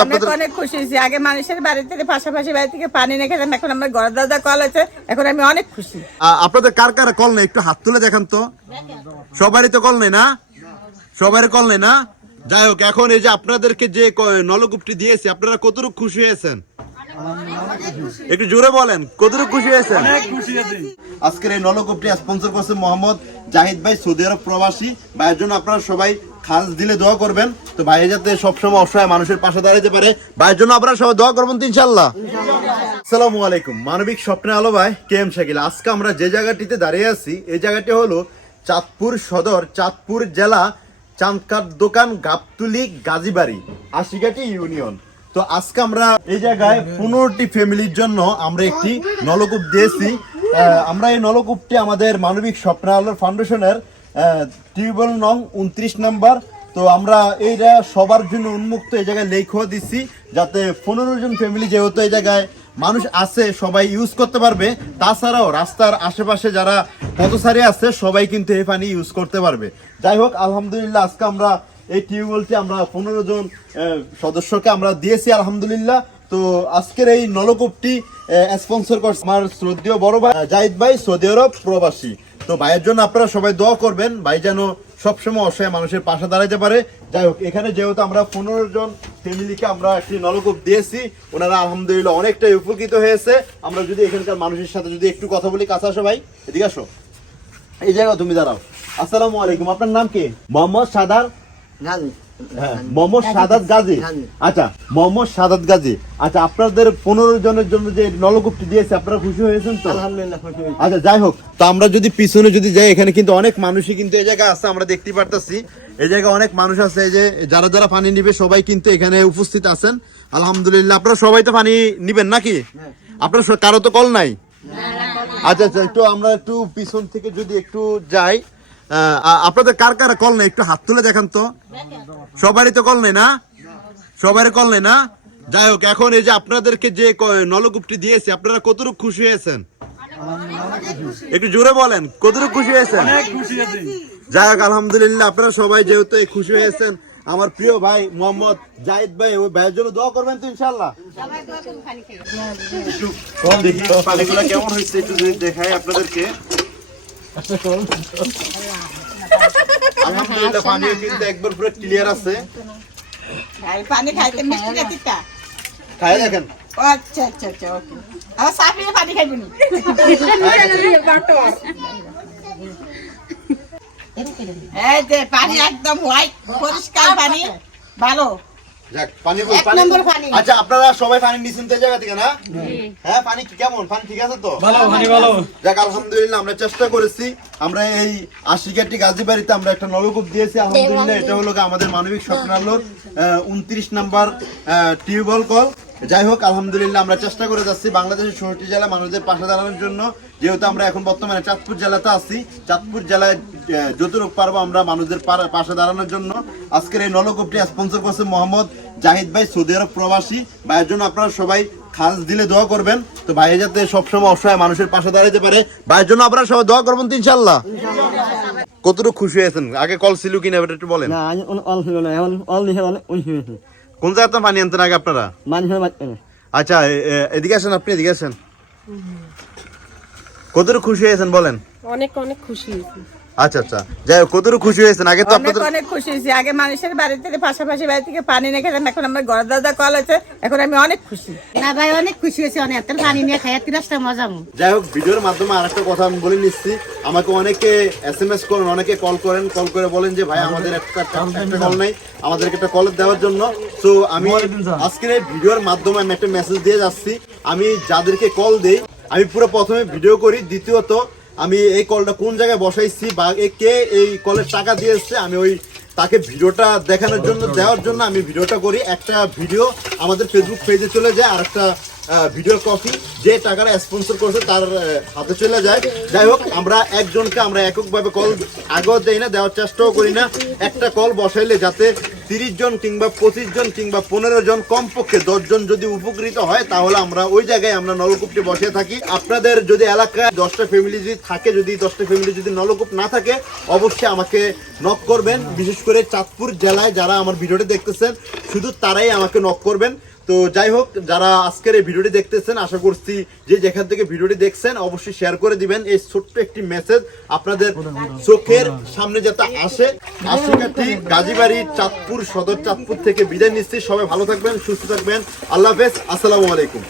অনেক অনেক খুশি হয়েছি। আগে মানুষের বাড়ি থেকে পাশাপাশি বাড়ি থেকে পানি নিয়ে খেতাম এখন আমার ঘর দাদা কল আছে এখন আমি অনেক খুশি। আপনাদের কার কার কল নেই? একটু হাত তুলে দেখান তো। সবারই তো কল নেই না? সবারই কল নেই না? যাই হোক এখন এই যে আপনাদেরকে যে নলকূপটি দিয়েছি আপনারা কতটুকু খুশি হয়েছেন? একটু জোরে বলেন কতটুকু খুশি হয়েছেন? আজকের এই নলকূপটি স্পন্সর করছে মোহাম্মদ জাহিদ ভাই সৌদি আরব প্রবাসী। ভাইয়ের জন্য আপনারা সবাই খাস দিলে দোয়া করবেন। তো ভাই যাতে সবসময় অসহায় মানুষের পাশে দাঁড়াতে পারে। ভাইয়ের জন্য আপনারা সবাই দোয়া করবেন তো ইনশাল্লাহ আসসালামু আলাইকুম। মানবিক স্বপ্নে আলো ভাই কে এম শাকিল। আজকে আমরা যে জায়গাটিতে দাঁড়িয়ে আছি, এই জায়গাটি হলো চাঁদপুর সদর, চাঁদপুর জেলা চাঁদকার দোকান গাবতুলি গাজীবাড়ি আশিঘাটি ইউনিয়ন। তো আজকে আমরা এই জায়গায় পনেরোটি ফ্যামিলির জন্য আমরা একটি নলকূপ দিয়েছি। আমরা এই নলকূপটি আমাদের মানবিক স্বপ্ন আলোর ফাউন্ডেশনের টিউবওয়েল নং উনত্রিশ নাম্বার। তো আমরা এইটা সবার জন্য উন্মুক্ত এই জায়গায় লেখা দিচ্ছি, যাতে পনেরো জন ফ্যামিলি যেহেতু এই জায়গায় মানুষ আছে, সবাই ইউজ করতে পারবে। তাছাড়াও রাস্তার আশেপাশে যারা পথসারি আছে, সবাই কিন্তু এই পানি ইউজ করতে পারবে। যাই হোক, আলহামদুলিল্লাহ, আজকে আমরা এই টিউবওয়েলটি আমরা পনেরো জন সদস্যকে আমরা দিয়েছি, আলহামদুলিল্লাহ। তো আজকের এই নলকূপটি স্পন্সর করছে আমার শ্রদ্ধেয় বড় ভাই, জাহিদ ভাই, সৌদি আরব প্রবাসী। তো ভাইয়ের জন্য আপনারা সবাই দোয়া করবেন। ভাই যেন সবসময় অসহায় মানুষের পাশে দাঁড়াতে পারে। যাই হোক এখানে যেহেতু আমরা পনেরো জন ফ্যামিলিকে আমরা একটি নলকূপ দিয়েছি ওনারা আলহামদুলিল্লাহ অনেকটাই উপকৃত হয়েছে। আমরা যদি এখানকার মানুষের সাথে যদি একটু কথা বলি কাছে আসো ভাই এদিকে আসো। এই জায়গা তুমি দাঁড়াও। আসসালামু আলাইকুম আপনার নাম কি? মোহাম্মদ সাদার গাজী। মোহাম্মদ সাদাত গাজী। আচ্ছা মোহাম্মদ সাদাত গাজী। আচ্ছা আপনাদের পনেরো জনের জন্য যে নলকূপটি দিয়েছে আপনারা খুশি হয়েছেন তো। আচ্ছা যাই হোক তো আমরা যদি পিছনে যদি যাই এখানে কিন্তু অনেক মানুষই কিন্তু এই জায়গায় আছে আমরা দেখতে পারতাছি। এই জায়গায় অনেক মানুষ আছে এই যে যারা যারা পানি নিবে সবাই কিন্তু এখানে উপস্থিত আছেন। আলহামদুলিল্লাহ আপনারা সবাই তো পানি নিবেন নাকি? আপনার কারও তো কল নাই? আচ্ছা আচ্ছা একটু আমরা একটু পিছন থেকে যদি একটু যাই আহ, আপনাদের কার কার কল নেই? একটু হাত তুলে দেখান তো। সবারই তো কল নেই না? সবারই কল নেই না? যাই হোক এখন এই যে আপনাদেরকে যে নলকূপটি দিয়েছে আপনারা কতটুকু খুশি হয়েছেন? একটু জোরে বলেন কতটুকু খুশি হয়েছেন? যাই হোক আলহামদুলিল্লাহ আপনারা সবাই যেহেতু খুশি হয়েছেন আমার প্রিয় ভাই মোহাম্মদ জাহিদ ভাই ওই ভাইয়ের জন্য দোয়া করবেন তো ইনশাল্লাহ দেখি পানিগুলো কেমন হয়েছে একটু যদি দেখাই আপনাদেরকে। আলহামদুলিল্লাহ পানিও কিন্তু একবার পুরো ক্লিয়ার আছে। পানি খাইতে মিষ্টি জাতিটা। খাই দেখেন। আচ্ছা আচ্ছা আচ্ছা ওকে। আবার পানি খাইবেন নি? এই যে পানি একদম হোয়াইট পরিষ্কার পানি ভালো। যাক পানি এক পানি। আচ্ছা আপনারা সবাই পানি নিছেন তো জায়গা থেকে না? হ্যাঁ পানি কি কেমন? পানি ঠিক আছে তো? ভালো পানি ভালো। যাক আলহামদুলিল্লাহ আমরা চেষ্টা করেছি। আমরা এই আশিকাটি গাজী বাড়িতে আমরা একটা নলকূপ দিয়েছি আলহামদুলিল্লাহ। এটা হলো আমাদের মানবিক স্বপ্নালোর উনত্রিশ নাম্বার টিউবওয়েল কল। যাই হোক, আলহামদুলিল্লাহ আমরা চেষ্টা করে যাচ্ছি বাংলাদেশের ষোলটি জেলা মানুষদের পাশে দাঁড়ানোর জন্য। যেহেতু আমরা এখন বর্তমানে চাঁদপুর জেলাতে আছি, চাঁদপুর জেলায় যতটুকু পারব আমরা মানুষদের পাশে দাঁড়ানোর জন্য। আজকের এই নলকূপটি স্পন্সর করছে মোহাম্মদ জাহিদ ভাই, সৌদি আরব প্রবাসী। ভাইয়ের জন্য আপনারা সবাই খাস দিলে দোয়া করবেন। তো ভাই যাতে সবসময় অসহায় মানুষের পাশে দাঁড়াতে পারে, ভাইয়ের জন্য আপনারা সবাই দোয়া করবেন ইনশাল্লাহ কতটুকু খুশি হয়েছেন? আগে কল ছিল কিনা একটু বলেন। না কোন জায়গাতে পানি আনতেন আগে আপনারা? আচ্ছা এদিকে আসেন আপনি এদিকে আসেন। কতটুকু খুশি হয়েছেন বলেন? অনেক অনেক খুশি হয়েছি। আচ্ছা আচ্ছা। যাই হোক কতটুকু খুশি হয়েছেন? আগে তো আপনাদের অনেক খুশি হয়েছি। আগে মানুষের বাড়ি থেকে পাশাপাশি বাড়ি থেকে পানি নিয়ে খেতাম। এখন আমার ঘর দাদা কল আছে। এখন আমি অনেক খুশি। না ভাই অনেক খুশি হয়েছে অনেক। পানি নিয়ে খাই তিরাশটা মজা মু। যাই হোক ভিডিওর মাধ্যমে আরেকটা কথা আমি বলে নিচ্ছি। আমাকে অনেকে এস এম এস করেন অনেকে কল করেন। কল করে বলেন যে ভাই আমাদের একটা একটা কল নেই। আমাদেরকে একটা কল দেওয়ার জন্য। তো আমি আজকের এই ভিডিওর মাধ্যমে আমি একটা মেসেজ দিয়ে যাচ্ছি। আমি যাদেরকে কল দেই আমি পুরো প্রথমে ভিডিও করি। দ্বিতীয়ত আমি এই কলটা কোন জায়গায় বসাইছি বা কে এই কলের টাকা দিয়ে আমি ওই তাকে ভিডিওটা দেখানোর জন্য, দেওয়ার জন্য আমি ভিডিওটা করি। একটা ভিডিও আমাদের ফেসবুক পেজে চলে যায় আর একটা ভিডিও কপি যে টাকাটা স্পন্সর করছে তার হাতে চলে যায়। যাই হোক, আমরা একজনকে আমরা এককভাবে কল আগেও দেই না, দেওয়ার চেষ্টাও করি না। একটা কল বসাইলে যাতে তিরিশ জন কিংবা পঁচিশ জন কিংবা পনেরো জন, কমপক্ষে দশ জন যদি উপকৃত হয়, তাহলে আমরা ওই জায়গায় আমরা নলকূপটি বসে থাকি। আপনাদের যদি এলাকায় দশটা ফ্যামিলি যদি থাকে, যদি দশটা ফ্যামিলি যদি নলকূপ না থাকে, অবশ্যই আমাকে নক করবেন। বিশেষ করে চাঁদপুর জেলায় যারা আমার ভিডিওটি দেখতেছেন, শুধু তারাই আমাকে নক করবেন। তো যাই হোক, যারা আজকের এই ভিডিওটি দেখতেছেন, আশা করছি যে যেখান থেকে ভিডিওটি দেখছেন, অবশ্যই শেয়ার করে দিবেন। এই ছোট্ট একটি মেসেজ আপনাদের চোখের সামনে যাতে আসে। আশিকাঠি, গাজীবাড়ি, চাঁদপুর, সদর চাঁদপুর থেকে বিদায় নিচ্ছি। সবাই ভালো থাকবেন, সুস্থ থাকবেন। আল্লাহ হাফেজ। আসসালামু আলাইকুম।